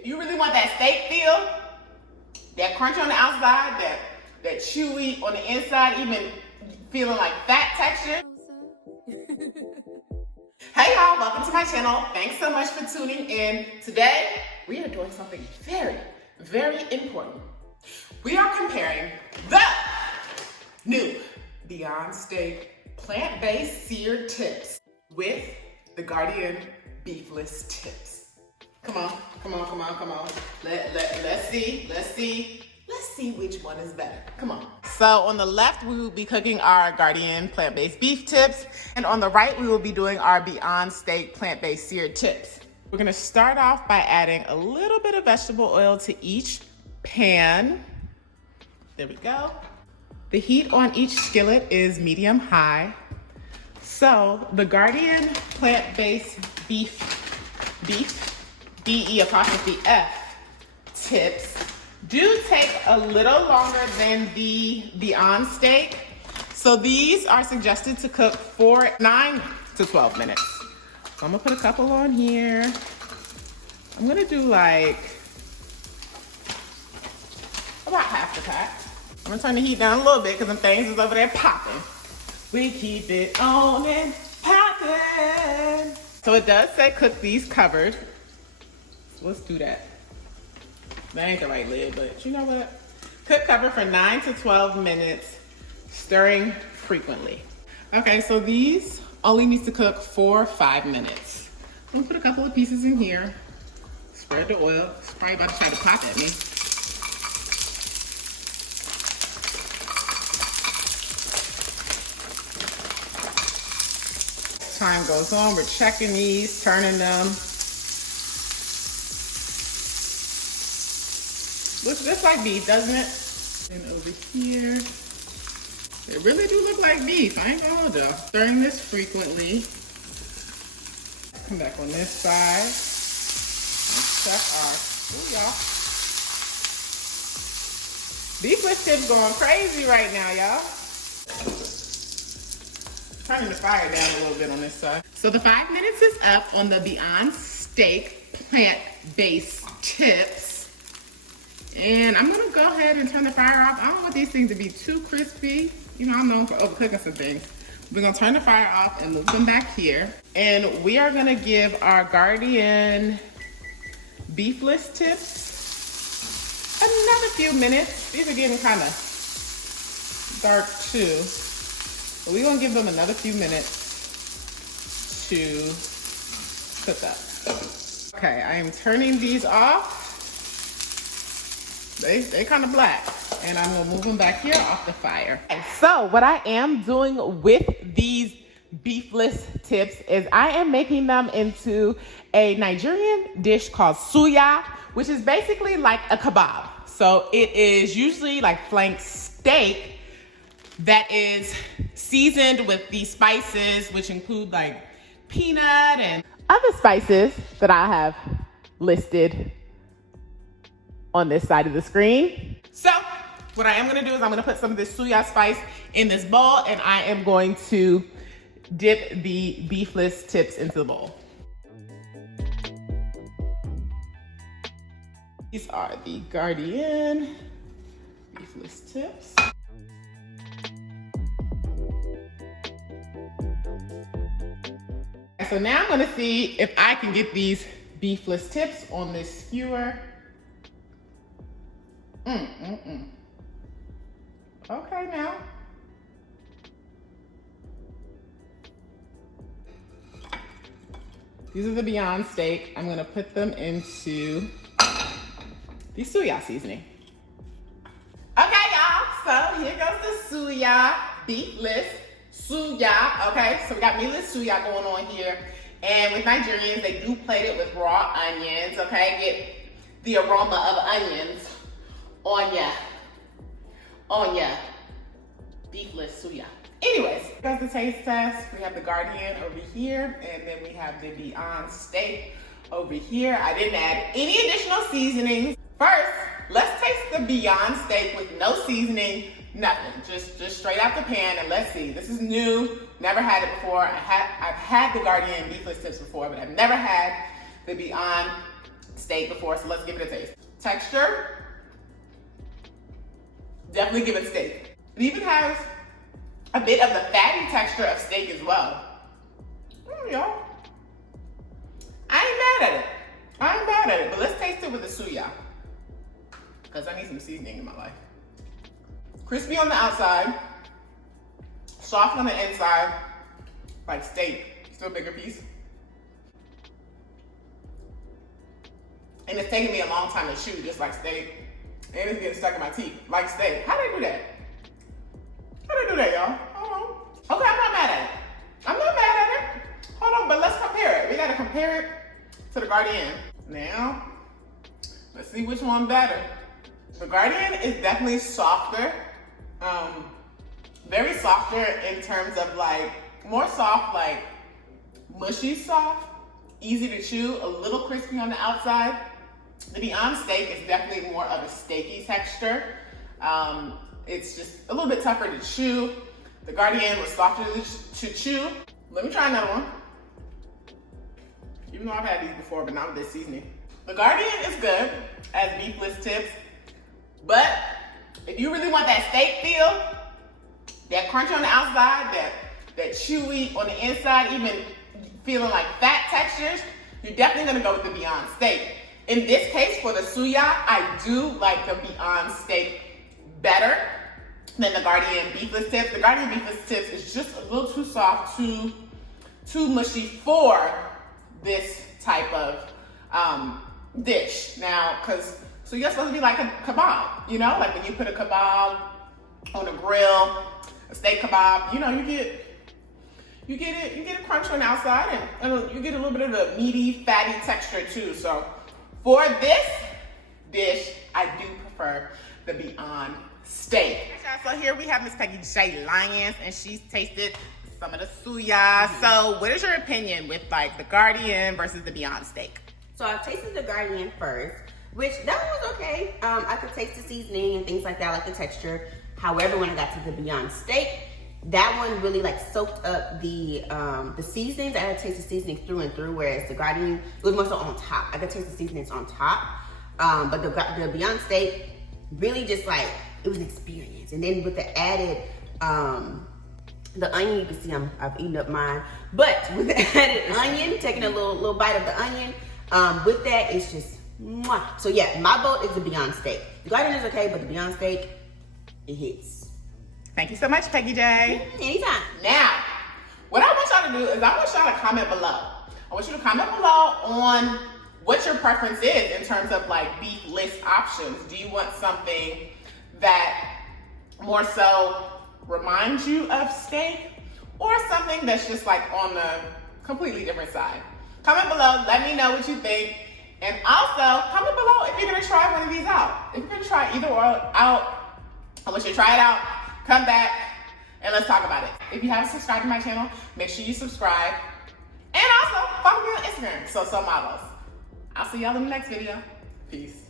If you really want that steak feel, that crunch on the outside, that chewy on the inside, even feeling like fat texture. Hey y'all, welcome to my channel. Thanks so much for tuning in. Today, we are doing something very, very important. We are comparing the new Beyond Steak plant-based seared tips with the Gardein Beefless tips. Come on. Let's see which one is better. Come on. So on the left, we will be cooking our Gardein plant-based beef tips. And on the right, we will be doing our Beyond Steak plant-based seared tips. We're gonna start off by adding a little bit of vegetable oil to each pan. There we go. The heat on each skillet is medium-high. So the Gardein plant-based beef, B-E-F tips do take a little longer than the Beyond Steak. So these are suggested to cook for 9 to 12 minutes. So I'm gonna put a couple on here. I'm gonna do like about half the pack. I'm gonna turn the heat down a little bit because them things is over there popping. We keep it on and popping. So it does say cook these covered. So let's do that. That ain't the right lid, but you know what? Cook cover for 9 to 12 minutes, stirring frequently. Okay, so these only needs to cook for 5 minutes. I'm gonna put a couple of pieces in here. Spread the oil. It's probably about to try to pop at me. Time goes on, we're checking these, turning them. Looks just like beef, doesn't it? And over here, they really do look like beef. I ain't gonna hold y'all. Stirring this frequently. Come back on this side. And check our, ooh y'all. Beefless tips going crazy right now, y'all. Turning the fire down a little bit on this side. So the 5 minutes is up on the Beyond Steak plant-based tips. And I'm gonna go ahead and turn the fire off. I don't want these things to be too crispy. You know, I'm known for overcooking some things. We're gonna turn the fire off and move them back here. And we are gonna give our Gardein Beefless tips another few minutes. These are getting kind of dark too. But we're gonna give them another few minutes to cook up. Okay, I am turning these off. They kind of black, and I'm gonna move them back here off the fire. So what I am doing with these beefless tips is I am making them into a Nigerian dish called suya, which is basically like a kebab. So it is usually like flank steak that is seasoned with these spices, which include like peanut and other spices that I have listed on this side of the screen. So what I am gonna do is I'm gonna put some of this suya spice in this bowl, and I am going to dip the beefless tips into the bowl. These are the Gardein Beefless tips. So now I'm gonna see if I can get these beefless tips on this skewer. Okay now. These are the Beyond Steak. I'm gonna put them into the suya seasoning. Okay y'all, so here goes the suya, beefless suya, okay? So we got meatless suya going on here. And with Nigerians, they do plate it with raw onions, okay? Get the aroma of onions on ya beefless suya. Anyways, that's the taste test. We have the Gardein over here, and then we have the Beyond Steak over here. I didn't add any additional seasonings. First, let's taste the Beyond Steak with no seasoning, nothing. Just straight out the pan, and let's see. This is new, never had it before. I've had the Gardein Beefless tips before, but I've never had the Beyond steak before, so let's give it a taste. Texture, definitely give it steak. It even has a bit of the fatty texture of steak as well. Y'all, I ain't mad at it. I ain't mad at it, but let's taste it with the suya, because I need some seasoning in my life. Crispy on the outside, soft on the inside, like steak, still a bigger piece. And it's taking me a long time to chew, just like steak. And it's getting stuck in my teeth, like steak. How did I do that? How did I do that, y'all? Hold on. Okay, I'm not mad at it. I'm not mad at it. Hold on, but let's compare it. We gotta compare it to the Gardein. Now, let's see which one better. The Gardein is definitely softer. Very softer in terms of like, more soft, like mushy soft, easy to chew, a little crispy on the outside. The Beyond Steak is definitely more of a steaky texture. It's just a little bit tougher to chew. The Gardein was softer to chew. Let me try another one. Even though I've had these before, but not with this seasoning. The Gardein is good as beefless tips, but if you really want that steak feel, that crunch on the outside, that chewy on the inside, even feeling like fat textures, you're definitely gonna go with the Beyond Steak. In this case, for the suya, I do like the Beyond Steak better than the Gardein Beefless Tips. The Gardein Beefless Tips is just a little too soft, too mushy for this type of dish. Now, because suya's supposed to be like a kebab, you know? Like when you put a kebab on a grill, a steak kebab, you know, you get a crunch on the outside, and you get a little bit of the meaty, fatty texture too. So for this dish, I do prefer the Beyond Steak. So here we have Miss Peggy J. Lyons, and she's tasted some of the suya. So what is your opinion with like the Gardein versus the Beyond Steak? So I tasted the Gardein first, which that one was okay. I could taste the seasoning and things like that, like the texture. However, when I got to the Beyond Steak, that one really like soaked up the seasonings. I had to taste the seasoning through and through, whereas the Gardein, it was more so on top. I could taste the seasonings on top. But the Beyond Steak really just like, it was an experience. And then with the added, the onion, you can see I've eaten up mine. But with the added onion, taking a little bite of the onion, with that, it's just, mwah. So yeah, my vote is the Beyond Steak. The Gardein is okay, but the Beyond Steak, it hits. Thank you so much, Peggy J. Anytime. Now, what I want y'all to do is I want y'all to comment below. I want you to comment below on what your preference is in terms of like beefless options. Do you want something that more so reminds you of steak, or something that's just like on the completely different side? Comment below, let me know what you think. And also, comment below if you're gonna try one of these out. If you're gonna try either or out, I want you to try it out. Come back and let's talk about it. If you haven't subscribed to my channel, make sure you subscribe. And also follow me on Instagram, Soso Models. I'll see y'all in the next video. Peace.